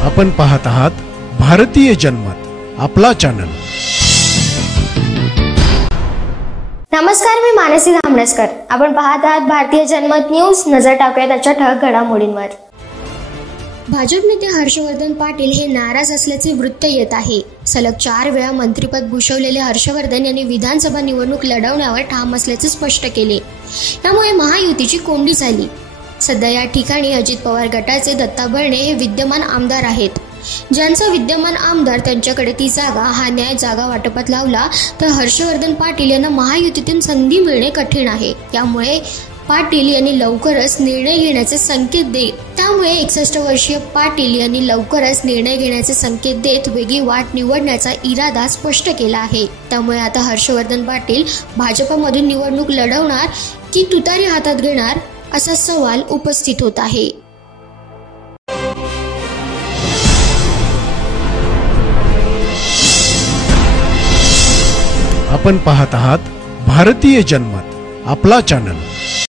आपण पाहत आहात भारतीय जनमत, आपला चॅनल। नमस्कार, मी मानसी धामणसकर। आपण पाहत आहात भारतीय जनमत न्यूज। नजर टाकूया त्याच्या ठळक घडामोडींवर। भाजप नेते हर्षवर्धन पाटील हे नाराज असल्याचे वृत्त येत आहे। सलग 4 वेळा मंत्रिपद भूषवलेले हर्षवर्धन यांनी विधानसभा निवडणूक लढवण्यावर ठाम असल्याचे स्पष्ट केले। यामुळे महायुतीची कोंडी झाली। सध्या या ठिकाणी अजित पवार गटाचे दत्ता भरणे हे विद्यमान आमदार आहेत। ज्यांचा विद्यमान आमदार त्यांच्याकडे ती जागा हा न्याय जागा वाटपात लावला तर हर्षवर्धन पाटील यांना महायुतीतून संधी मिळणे कठीण आहे। त्यामुळे पाटील यांनी लवकरच निर्णय घेण्याचे संकेत देत वेगळी वाट निवडण्याचा इरादा स्पष्ट केला आहे। त्यामुळे आता हर्षवर्धन पाटील भाजपमधून निवडणूक लढवणार की तुतारी हातात घेणार असा सवाल उपस्थित होत आहे। आपण पाहत आहात भारतीय जनमत, आपला चॅनल।